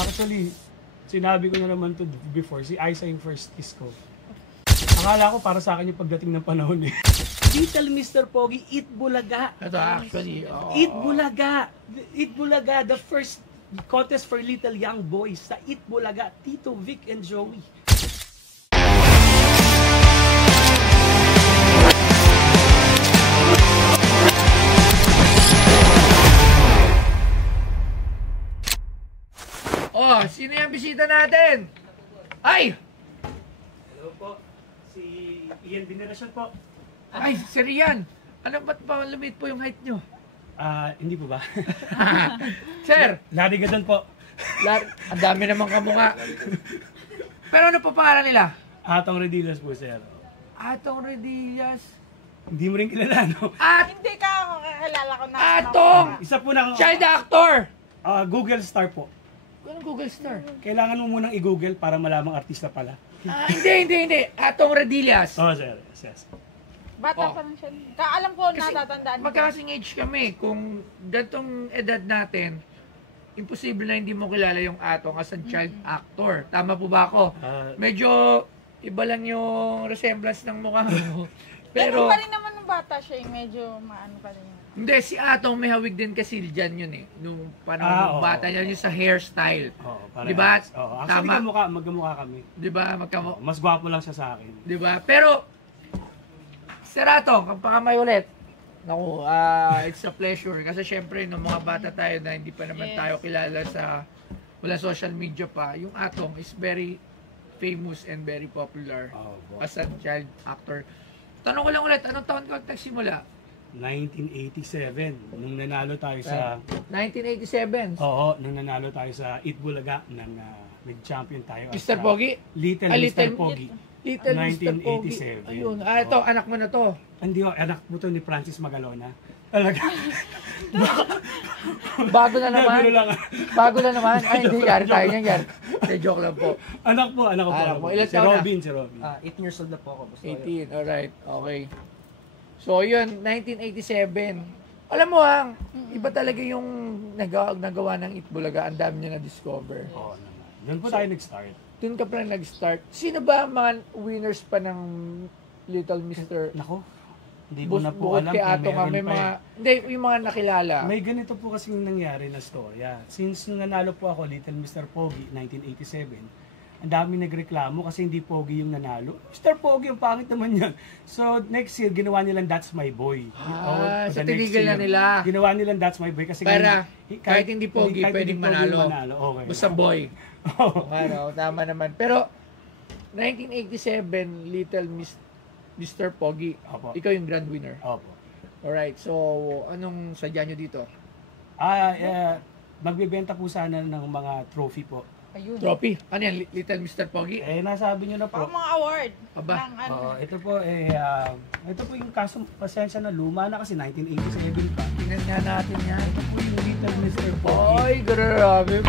Actually, sinabi ko na naman to before, si Aiza yung first kiss ko. Akala ko para sa akin yung pagdating ng panahon eh. Little Mr. Pogi, Eat Bulaga. Ito actually, Eat Bulaga. Eat Bulaga, the first contest for little young boys sa Eat Bulaga, Tito, Vic, and Joey. Oh, sino yung bisita natin? Ay! Hello po, si Ian Veneracion po. Ay, Sir Ian. Ano ba't pa lumit po yung height nyo? Hindi po ba? Sir! Larry Gadon po. Ang dami naman kamukha. Pero ano po pangalan nila? Atong Redillas po, sir. Atong Redillas. Hindi mo rin kilala, no? Hindi ka ako kakilala ko na. Atong! Isa po ng Child actor! Google Star po. Anong Google Star? Kailangan mo munang i-google para malamang artista pala. Hindi. Atong Redillas. Oh, sir. Yes. Bata Oh. pa lang siya. Alam ko, Kasi natatandaan ko. magkakasing age kami. Kung gantong edad natin, imposible na hindi mo kilala yung Atong as a child actor. Tama po ba ako? Medyo iba lang yung resemblance ng mukha mo. Pero Pero, pa rin naman nung bata siya, medyo maano pa rin. hindi, si Atong may hawig din kasi dyan yun eh. Nung panahon ng oo. bata niya, yung sa hairstyle. Oh, Di ba? Actually, Tama. magkamukha kami. Di ba? Mas gwapo lang siya sa akin. Di ba? Pero, Sir Atong, kung pakamay ulit, naku, it's a pleasure. Kasi syempre, nung mga bata tayo na hindi pa naman tayo kilala sa wala social media pa, yung Atong is very famous and very popular as a child actor. Tanong ko lang ulit, anong taon ka nagsimula? 1987, nung nanalo tayo sa... 1987. Oo, nung nanalo tayo sa Eat Bulaga, nag-champion tayo. Mr. Pogi? Little Little Mr. Pogi. Little Mr. Pogi. 1987. Ayun. Ito, anak mo na to. Hindi ko, anak mo to ni Francis Magalona. Talaga. Bago na naman. Biro lang. Bago na naman. Ay, hindi. Yari tayo niyan, yari. Joke lang po. Anak ko po. Anak mo. Ilan Si taon na? Robin, si Robin. 8 years old na po ako. Gusto 18, alright, okay. So, yun, 1987. Alam mo iba talaga yung nagawa ng Itbulaga, ang dami niya na-discover. Oo naman. Doon po tayo nag-start. Doon ka pa nag-start. Sino ba ang mga winners pa ng Little Mr. Nako, hindi ko na po Bukod alam kay kung Ato nga, meron may pa mga, eh. hindi, yung mga nakilala. May ganito po kasi nangyari na storya. Since nung nanalo po ako, Little Mr. Pogi, 1987, ang dami nagreklamo kasi hindi Pogi yung nanalo. Mr. Pogi, ang pangit naman yan. So, next year, ginawa nilang That's My Boy. So the next tinigil na year, nila. Ginawa nilang That's My Boy kasi Para, kahit hindi Pogi, kahit pwedeng hindi Pogi manalo. Okay. Basta boy. Oo. Ano, tama naman. Pero, 1987, Little Mr. Pogi, Opo. ikaw yung grand winner. Opo. Alright, so, anong sadya nyo dito? Magbebenta po sana ng mga trophy po. Ayun. Trophy? Ano yan, Little Mr. Pogi? Nasabi nyo na Pang po. mga award. Aba. Ng ano. Ito po ito po yung kaso, pasensya na, luma na kasi 1987 pa. Tingnan nga natin yan. Ito po yung Little Mr. Pogi. Ay, grabe.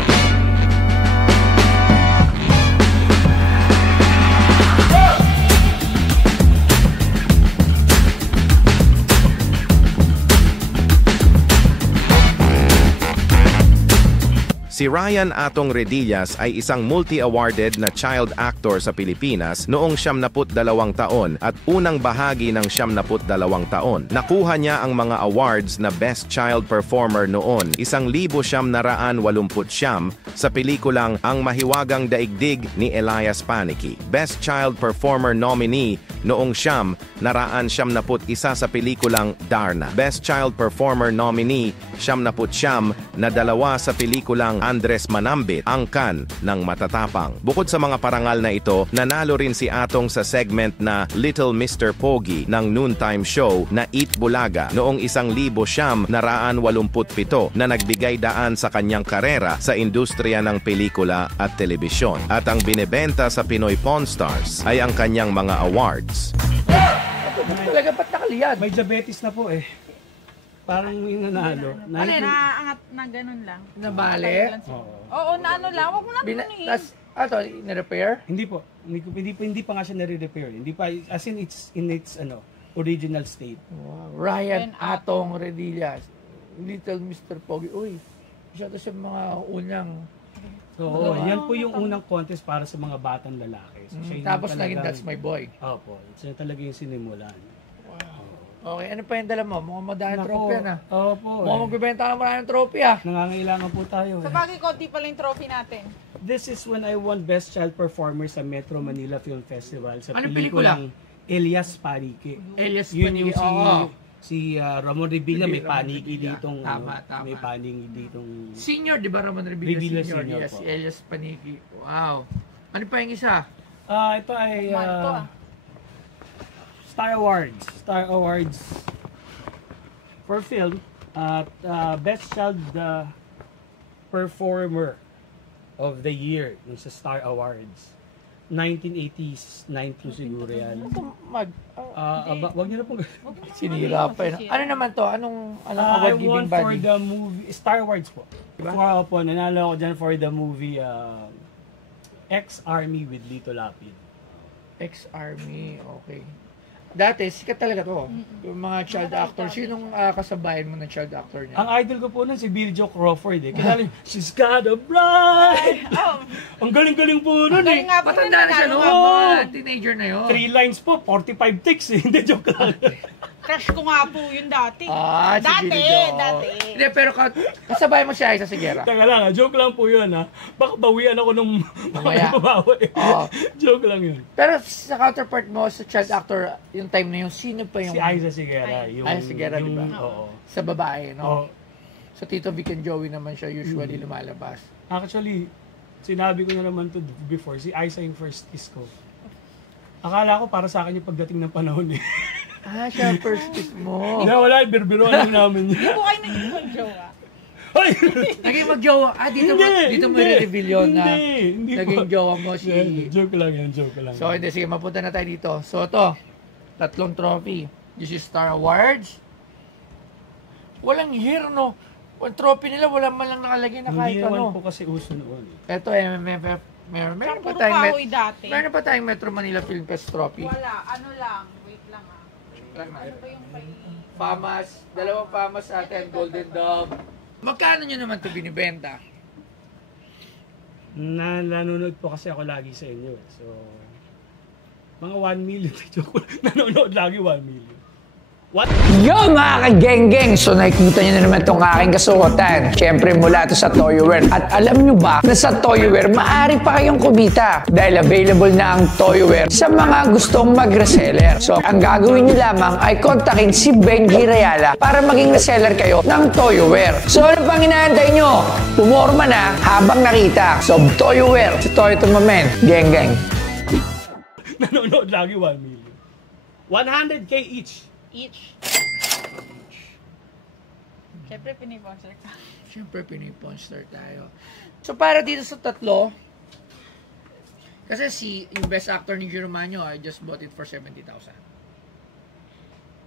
Si Ryan Atong Redillas ay isang multi-awarded na child actor sa Pilipinas noong 72 taon at unang bahagi ng 72 taon. Nakuha niya ang mga awards na Best Child Performer noon, 1,989 sa pelikulang Ang Mahiwagang Daigdig ni Elias Panicky. Best Child Performer nominee noong 1991 sa pelikulang Darna. Best Child Performer nominee 19 na 2 sa pelikulang Andres Manambit, Angkan ng Matatapang. Bukod sa mga parangal na ito, nanalo rin si Atong sa segment na Little Mr. Pogi ng noontime show na Eat Bulaga noong 1987 na nagbigay daan sa kanyang karera sa industriya ng pelikula at telebisyon. At ang binebenta sa Pinoy Pawn Stars ay ang kanyang mga awards. Talaga ba't nakaliyad? May diabetes na po eh. Parang yung nanalo. Naangat na ganun lang. Nabali? Oo, na ano lang. Huwag mo na tunuhin. Na-repair? Hindi po. Hindi pa nga siya nare-repair. Hindi pa, as in it's in its original state. Wow. Ryan Atong Redillas. Little Mr. Pogi. Uy, isa to sa mga unang So, yan po yung unang contest para sa mga batang lalaki. So, siya yung Tapos talagang- naging That's My Boy. Opo, siya talaga yung sinimulan. Okay, ano pa yung dala mo? Mukhang madahan Nako, trophy yan Opo. Mukhang magbibenta ka maraming trophy Nangangailangan po tayo. Sa bagay, konti pala yung trophy natin. This is when I won Best Child Performer sa Metro Manila Film Festival sa Anong pelikulang Elias Paniki. Elias Yun Paniki, yung oo. si Ramon Revilla may Ramon paniki Revilla. ditong Tama, tama. may paniki ditong Senior, di ba Ramon Revilla Revilla Senior? Senior Yes, po. si Elias Paniki. Wow. Ano pa yung isa? ito ay Manto, Star Awards for film at Best Child Performer of the Year yung sa Star Awards. 1989 po siguro yan. Wag niyo na po. Sinira pa yun. Ano naman to? Anong I award won giving for body? the movie Star Awards po. Diba? Po, nanalo ako dyan for the movie Ex-Army with Lito Lapid. Ex-Army, okay. Dati, sikat talaga to. Yung mga child actors. Sinong kasabayan mo na child actor niya? Ang idol ko po nun si Billy Joe Crawford eh. Kilala niyo, she's got a bride! Ang galing-galing po nun eh. Galing nga po Matanda na siya nanalo noon. nga. Mga teenager na yun. 3 lines po, 45 takes eh. Hindi, joke lang. Crush ko nga po yun dati. Si Dati, Billy Joe. dati. Hindi, pero kasabay mo siya sa Sigera. Teka lang, joke lang po yun ha. Baka bawian ako nung Mamaya. babawi. Oo. Joke lang yun. Pero sa counterpart mo, sa child actor, yung time na yun, sino pa yung Si Aiza Sigera. Aiza Sigera, di ba? Oo. sa babae, no? Oo. Sa Tito Vic and Joey naman siya usually lumalabas. Actually, sinabi ko na naman to before, si Aiza yung first kiss ko. Akala ko para sa akin yung pagdating ng panahon eh. Siya ang first kiss mo. Na wala, birbiruan lang namin Hindi yun. po kayo naging mag-jowa. Ay! Naging mag-jowa. Dito mo i-reveal yun na Hindi naging po. jowa mo si... Joke lang yan, joke lang. So, hindi. Sige, mapunta na tayo dito. So, ito. 3 trophy. This is Star Awards. Walang year, no? Ang trophy nila, wala man lang nakalagay na kahit Hindi naman ano. po kasi uso noon. Ito, MMFF. Meron pa Puro tayong kahoy dati. meron pa tayong Metro Manila Film Fest trophy. Wala, ano lang. Wait lang ah. Ano ba yung kay... Famas, 2 Famas sa atin, Golden Dove. Magkano nyo naman ito binibenta? Nanonood po kasi ako lagi sa inyo eh. So, mga 1 million. Joke lang. Nanonood lagi 1 million. What? Yo mga ka-geng-geng! So nakikita nyo na naman itong aking kasuotan. Siyempre mula ito sa Toyoware. At alam nyo ba na sa Toyoware, maaari pa kayong kumita. Dahil available na ang Toyoware sa mga gustong mag-reseller. So ang gagawin nyo lamang ay kontakin si Benji Rayala para maging reseller kayo ng Toyoware. So ano pang inaantay nyo? Pumorma na habang nakita. So Toyoware, si Toyo Tumamen. Geng-geng. Nanonood lagi 1 million. 100K each. Each. Siyempre, piniponsor ka. Siyempre, piniponster tayo. So, para dito sa 3, kasi yung best actor ni Germano, I just bought it for 70,000.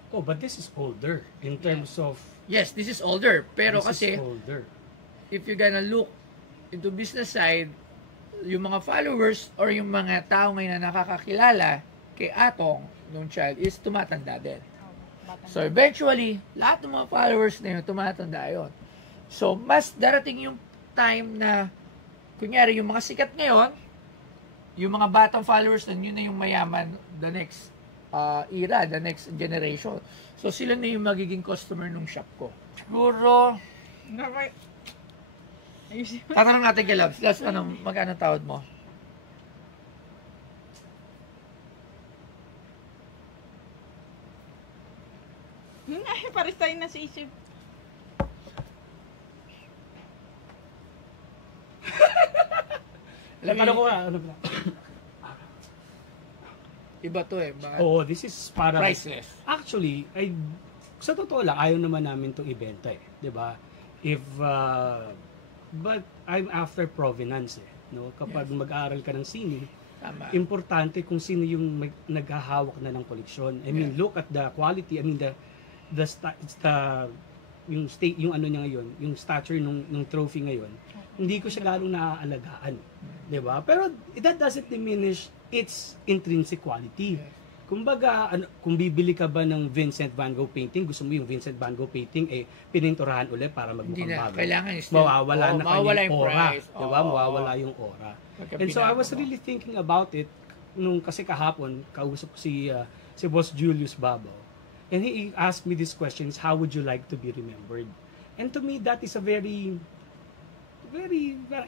Oh, but this is older in terms of... Yes, this is older. Pero this kasi, is older. if you're gonna look into business side, yung mga followers or yung mga tao ngayon na nakakakilala kay Atong, nung child, is tumatanda din. So, eventually, lahat ng mga followers na yun, tumatanda yun. So, mas darating yung time na, kunyari, yung mga sikat ngayon, yung mga batang followers na yun na yung mayaman the next era, the next generation. So, sila na yung magiging customer nung shop ko. Siguro, Ayusin mo. tatanong natin kay Labs. Labs, magkano tawad mo? Ay, pares tayo na sa isip. Ano ko ano ba? Iba to eh. Baka Oo, this is para... priceless. Actually, sa totoo lang, ayaw naman namin itong ibenta eh. 'Di ba? But I'm after provenance eh. No? Kapag mag-aaral ka ng sine, Tama. importante kung sino yung naghahawak na ng koleksyon. I mean, look at the quality. I mean, yung ano niya ngayon, yung stature nung trophy ngayon, hindi ko siya lalong naaalagaan. 'Di ba? Pero that doesn't diminish its intrinsic quality. Kumbaga, kung bibili ka ba ng Vincent van Gogh painting, gusto mo yung Vincent van Gogh painting, pininturahan ulit para Hindi magmukhang na, bago. kailangan still. Mawawala na mawawala kanyang yung aura. price. Diba? Mawawala yung aura. Pagka And so I was binago mo. really thinking about it nung kasi kahapon, kausap ko si Boss Julius Babaw. And he asked me these questions, how would you like to be remembered? And to me, that is a very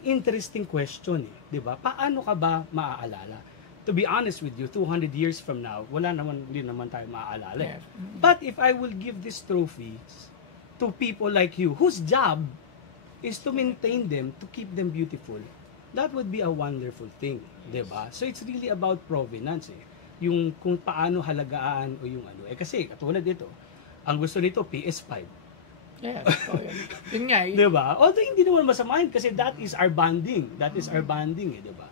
interesting question, di ba? Paano ka ba maaalala? To be honest with you, 200 years from now, hindi naman tayo maaalala. Yes. But if I will give these trophies to people like you, whose job is to maintain them, to keep them beautiful, that would be a wonderful thing, di ba? So it's really about provenance, yung kung paano halagaan o yung ano. Kasi katulad dito, ang gusto nito PS5. Yes. So, yun nga. Di ba? Although hindi naman masama yun kasi that is our bonding. That is our bonding, di ba?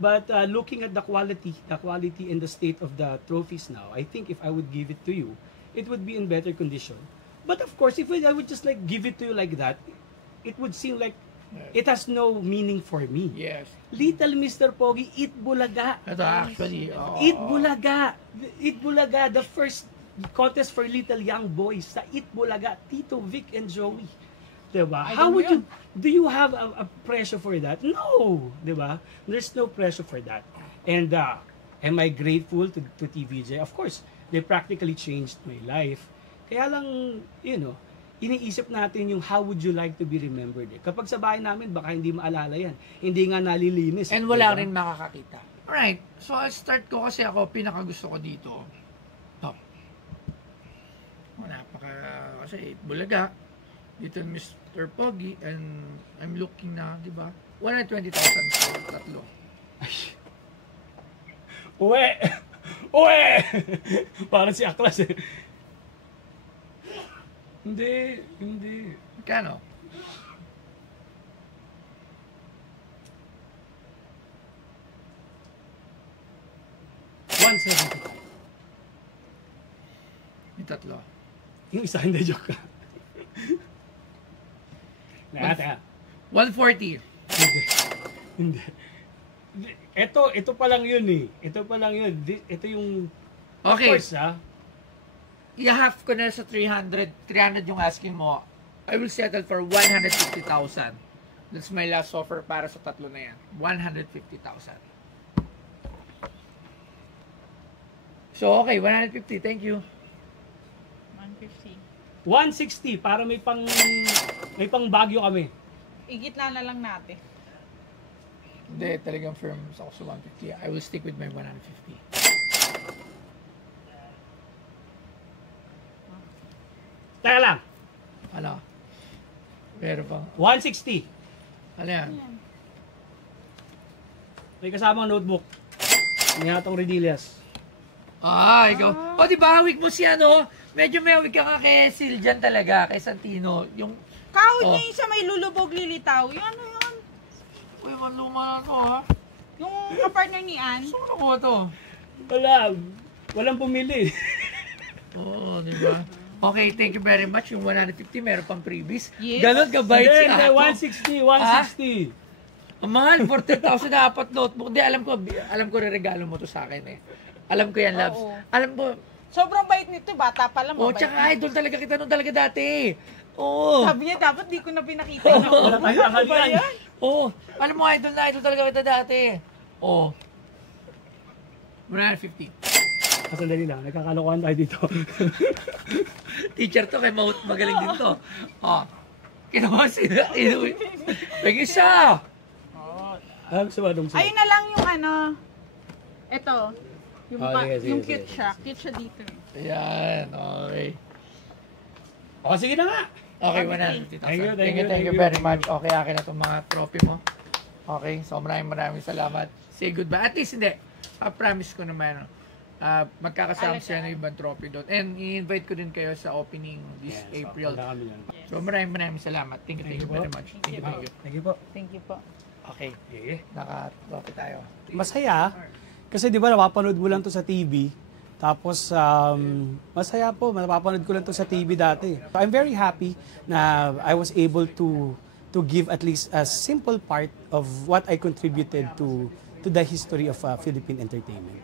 But looking at the quality and the state of the trophies now, I think if I would give it to you, it would be in better condition. But of course, if I would just like give it to you like that, it would seem like it has no meaning for me. Yes. Little Mr. Pogi, Eat Bulaga. Ito actually. Eat Bulaga. Eat Bulaga, the first contest for little young boys sa Eat Bulaga, Tito, Vic, and Joey. Diba? I How don't would know. you, do you have a pressure for that? No! Diba? There's no pressure for that. And am I grateful to TVJ? Of course, they practically changed my life. Kaya lang, iniisip natin yung how would you like to be remembered. Kapag sa bahay namin, baka hindi maalala yan. Hindi nga nalilinis. And wala diba? rin makakakita. Alright. So, I'll start ko kasi ako, pinakagusto ko dito. Ito. Kasi Bulaga. Little Mr. Pogi. And I'm looking na, di ba? 120,000 for tatlo. Uwe! Uwe! Parang si Aklas eh. Hindi. Kano? $175. Yung tatlo. Yung isa, hindi, joke ka. Teka. 140. Hindi. Ito pa lang yun eh. Ito pa lang yun. Ito yung... Okay. Of course, I-half ko na sa 300. 300 yung asking mo. I will settle for 150,000. That's my last offer para sa tatlo na yan. 150,000. So, okay. 150. Thank you. 150. 160 para may pang Baguio kami. Igitna na lang natin. Hindi, talagang firm ako sa 150. I will stick with my 150. Teka lang. Ano? Pero pang... 160. Ano yan? May kasamang notebook. Ingatong Redillas. Ikaw. O, di ba, hawig mo si ano? Medyo may hawig ka kay Siljan talaga, kay Santino. Yung... Kahit niya yung sa may lulubog lilitaw. Yung ano yun? Uy, luma na to, ha? Yung kapartner ni Ann. Saan ko nakuha to? Walang pumili. Oo, di ba? Okay, thank you very much. Yung 150, meron pang freebies. Yes. Ganon kabait si Hindi, Ato. 160. Ang mahal, 40,000 na apat notebook. Hindi, alam ko regalo mo to sa akin eh. Alam ko yan, Labs. Oo. Alam ko, Sobrang bait nito. Bata pa lang. mabait tsaka na. idol talaga kita nung talaga dati. Oo. Sabi niya, dapat di ko na pinakita. Wala tayong kakalian. Oo. Alam mo, idol talaga kita dati. Oo. 150. Sandali lang, nagkakalokohan tayo dito. Teacher to, kay magaling din to. Oh. Kinuha sila. Nag-isa. Ayun na lang yung ano. Ito. Yung, sige, yung sige, cute siya. Cute siya dito. Ayan, okay. Sige na nga. Okay, 150,000. Thank you very much. Okay, akin na itong mga trophy mo. Okay, so maraming salamat. Say goodbye. At least hindi. Promise ko naman, magkakasama siya ng ibang trophy doon. And i-invite ko din kayo sa opening this April. So maraming salamat. Thank you very much. Thank you. Thank you po. Thank you po. Okay, naka-trophy tayo. Masaya. Kasi di ba napapanood mo lang to sa TV. Tapos masaya po, napapanood ko lang to sa TV dati. I'm very happy na I was able to give at least a simple part of what I contributed to the history of Philippine entertainment.